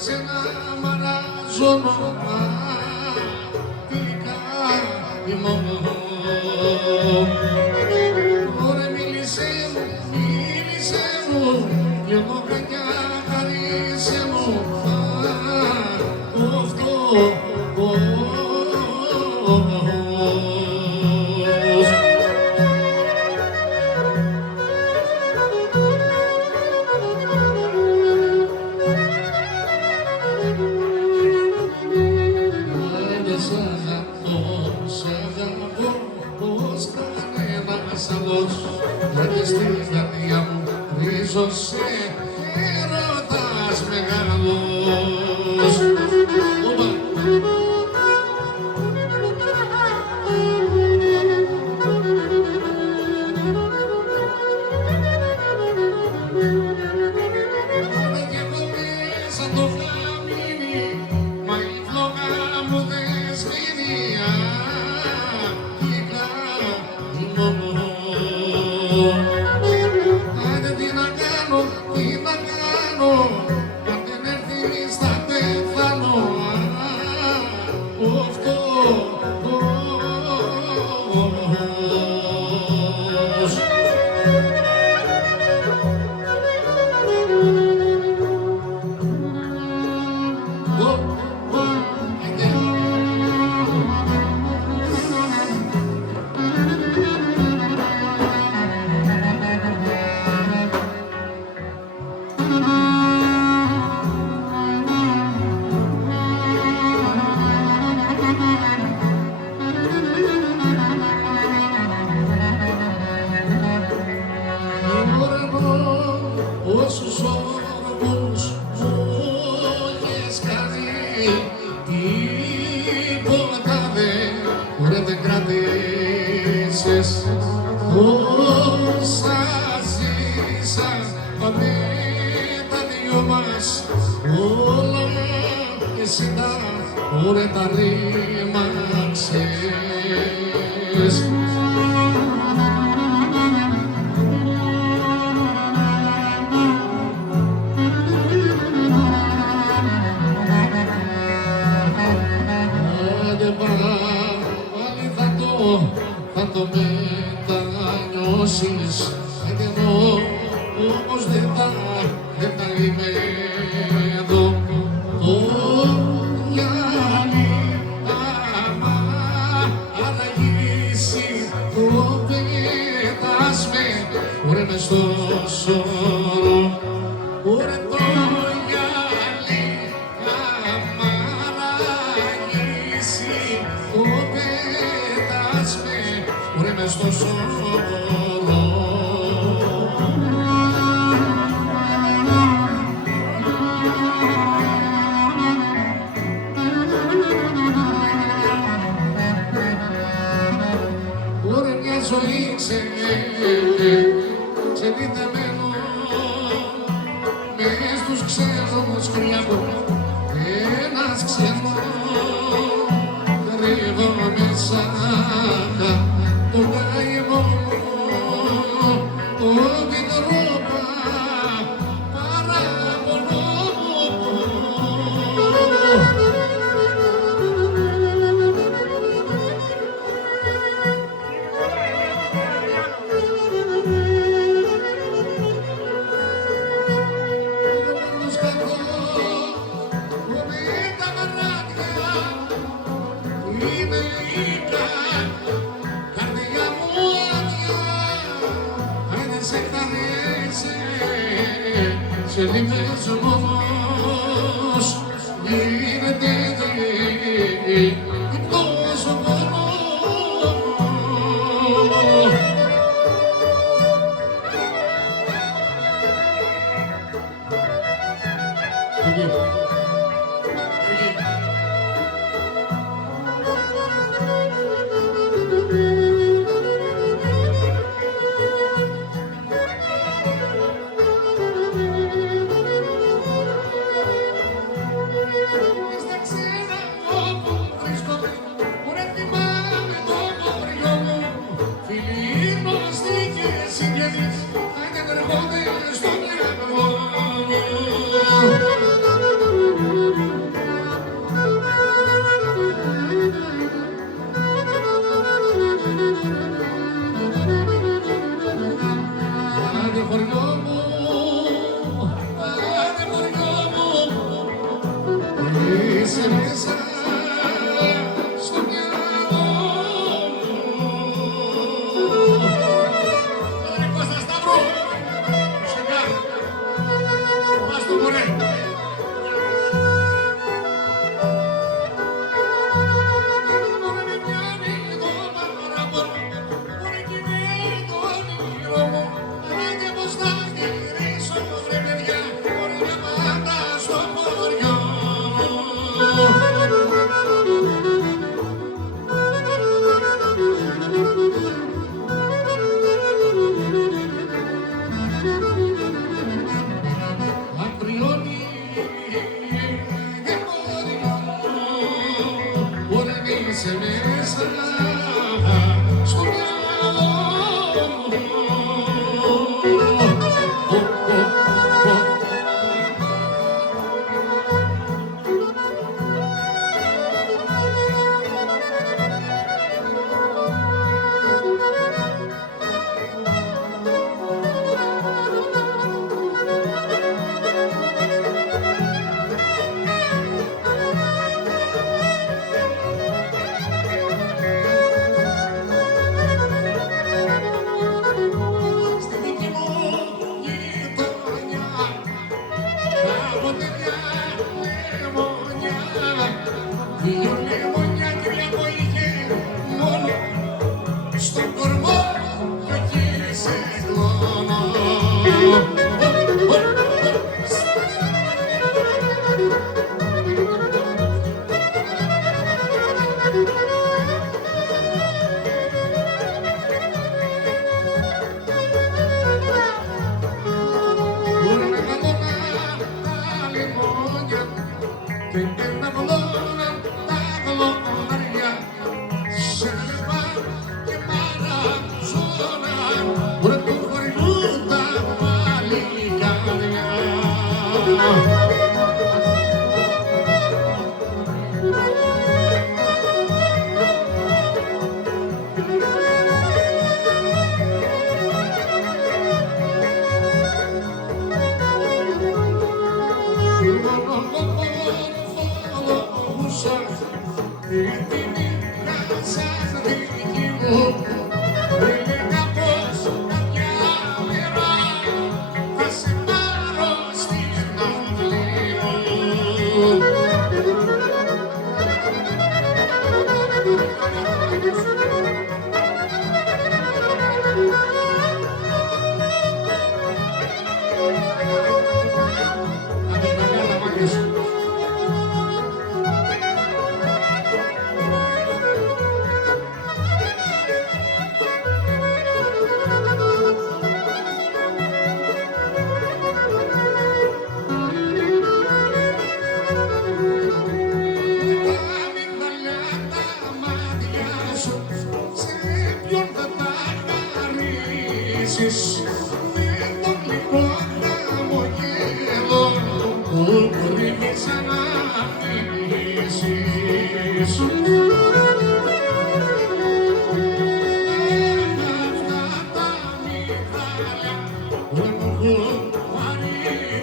σε ένα μαραζόνο τελικά μόνο. Ωραία μίλησέ μου, λίγο κακιά χαρίσε μου αυτό. Γιατί στην καρδιά μου ρίζωσε έρωτας μεγάλος. Πάντα κι εγώ μέσα το φλαμίνι, μα η φλόγα μου δεν σβήνει. Άντε τι να κάνω, αν δεν έρθεις θα πεθάνω. Αυτό όσους όρκους μου έχεις κάνει, τίποτα δεν κράτησες. Όσα ζήσαμε τα δυο μας, όλα εσύ τα ρήμαξες. Θα το μετανιώσεις, ενώ όμως δεν θα είμαι εδώ. Το γυαλί άμα αλλαγήσει, το πέτας με μες στο σώρο. Ωραία το γυαλί άμα αλλαγήσει, το πέτας μες στο σώρο. Ωραία μια ζωή ξεδιτεμένο μες στους ξένους χρειάκου, ένας ξένος κρύβω μέσα το καημό μου, την ρόπα παραπονώ. Τους κακό που με τα μαράτια είναι λύκα, καρδιά μου άδεια, άιντε σε χταρέσαι, σε λίμνες μόνος γίνεται υπνός ο πόνος. είσαι μέσα στο μυαλό μου. Ρε Κώστα Σταύρου, σιγά, πας το μωρέ. Μωρέ με πιάνει το παραπονό, μωρέ κι είναι το όνειρο μου. Άντε πως θα γυρίσω ρε παιδιά, μωρέ με πάντα στο χωριό. Απριόνι δεν μπορεί, μπορεί να είσαι μέσα στο μυαλό μου. Στη δική μου γειτονιά, κάποτε μια λεμονιά, δύο λεμονιά Κυριακό είχε μόνο στον κορμό κι εκεί σε κλώνω. Μπορεί να κατώναν τα λιμόνια και να βολώναν τα γλωμάρια, σε λεβά και παραζώναν, μπορεί του χωριού τα παλικάρια. Με το γλυκό χαμογέλο που κρύβεις να φιλήσεις. Αυτά τα μυθάλια που έχουν πάρει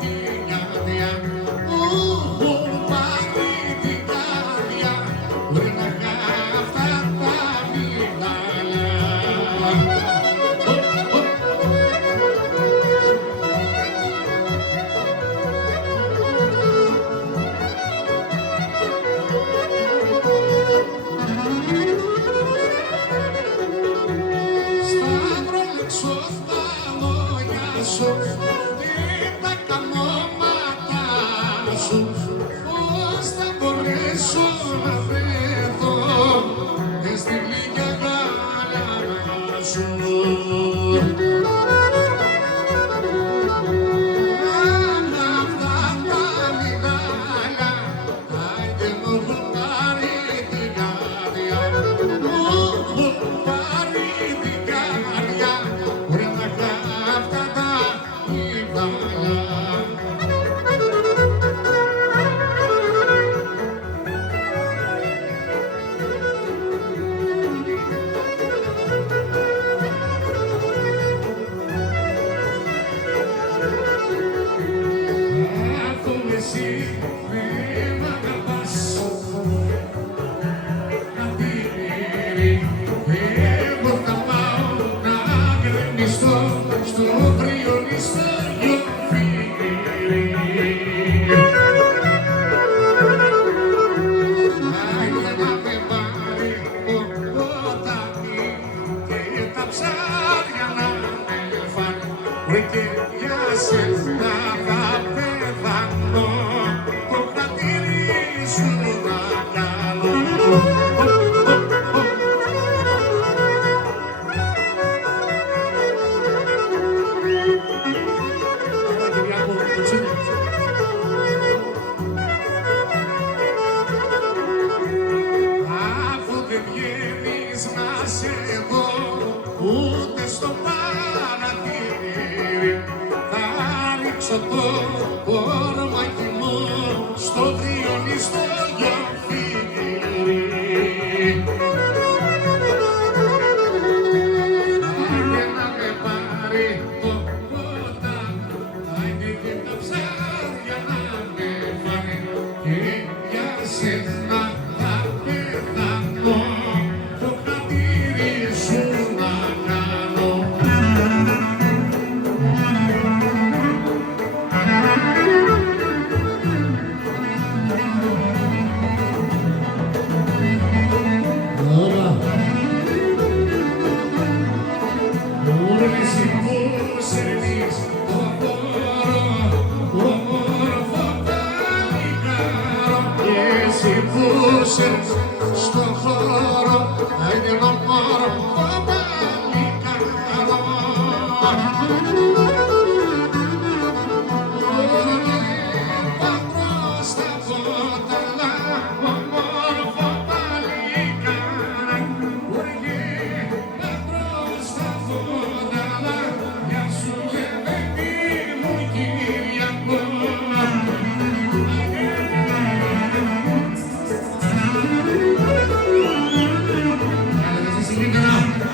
την καρδιά, που έχουν πάρει την καρδιά, πριν να αυτά τα μυθάλια. Πώς θα μπορέσω να βρεθώ στη λίγια γάλα σου. Αν αυτά τα μυθάλια άιντε μου έχουν πάρει την καρδιά, μου έχουν πάρει την καρδιά, ρε να αυτά τα μυθάλια. Αφού δεν βγαίνεις να σε δω ούτε στο παραθύρι, θα ρίξω το κορμάκι μου στο Διόνυ στο γιοφύρι. Άντε να με πάρει το ποτάμι, άντε και τα ψάρια να με φάνε, και για σένα θα πεθάνω, το χατήρι σου να κάνω. Τώρα μόνο εσύ που σερβείς το όμορφο παλικάρο, και εσύ που σερβείς στο χώρο είναι όμορφο παλικάρο. Πατρός στα βόταλα, όμορφο παλικάρα, πατρός στα βόταλα, γεια σου παιδί μου Κυριακό. Καλώς ήρθατε.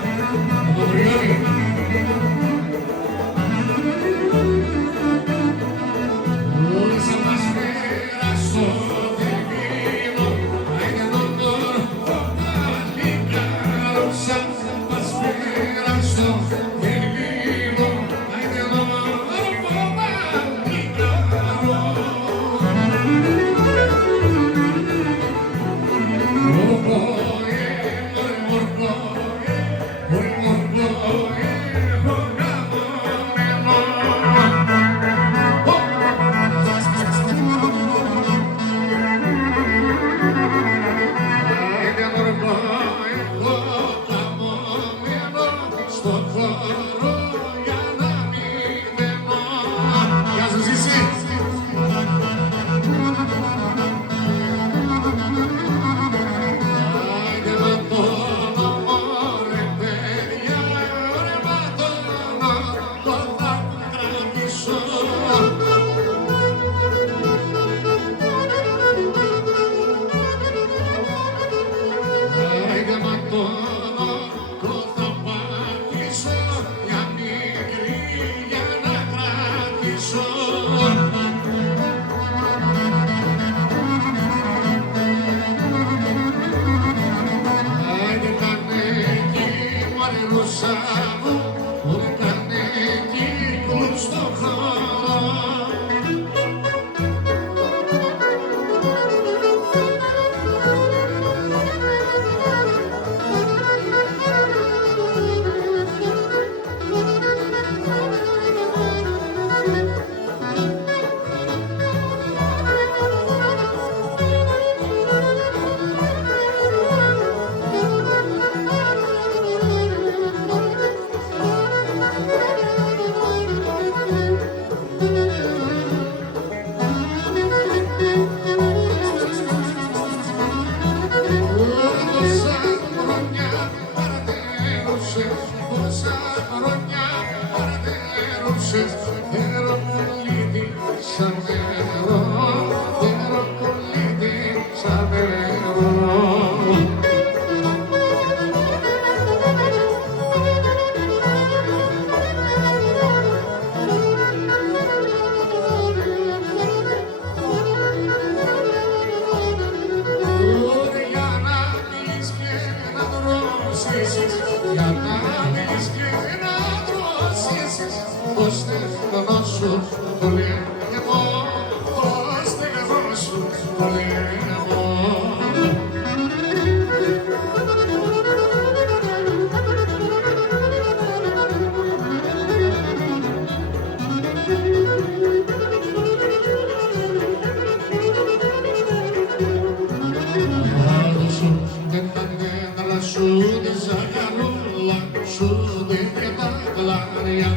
Μαριά.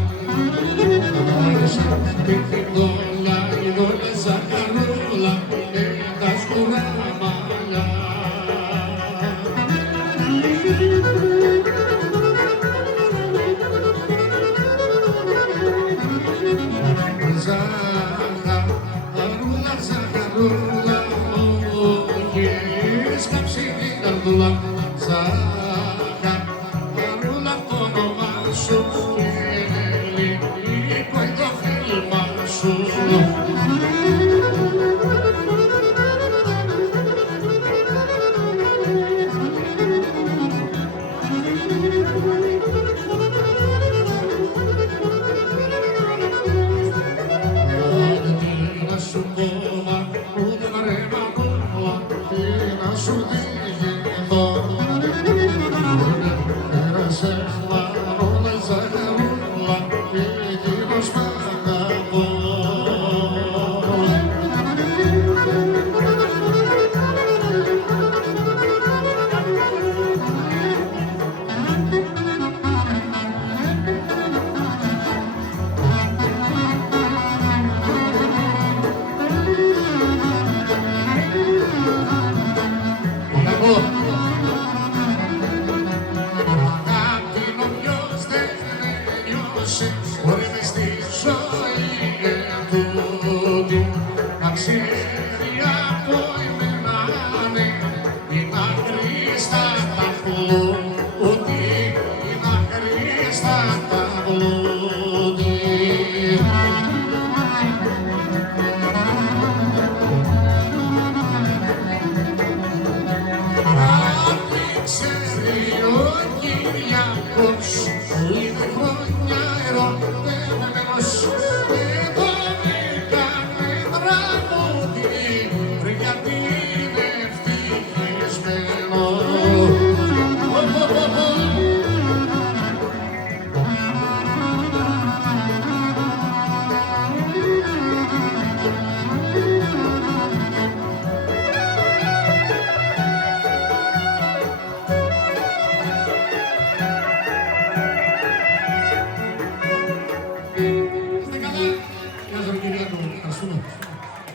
Άρεσα και την δόλα, η δόλα ζαχαρούλα και τα σκουρά μαλλιά. Ζαχαρούλα, ζαχαρούλα, έχεις κάψει την καρδούλα. Ζαχαρούλα το όνομά σου και λίγο είναι το φίλμα σου. Σου πω, μα ούτε βαρέμα μου, τι να σου δει.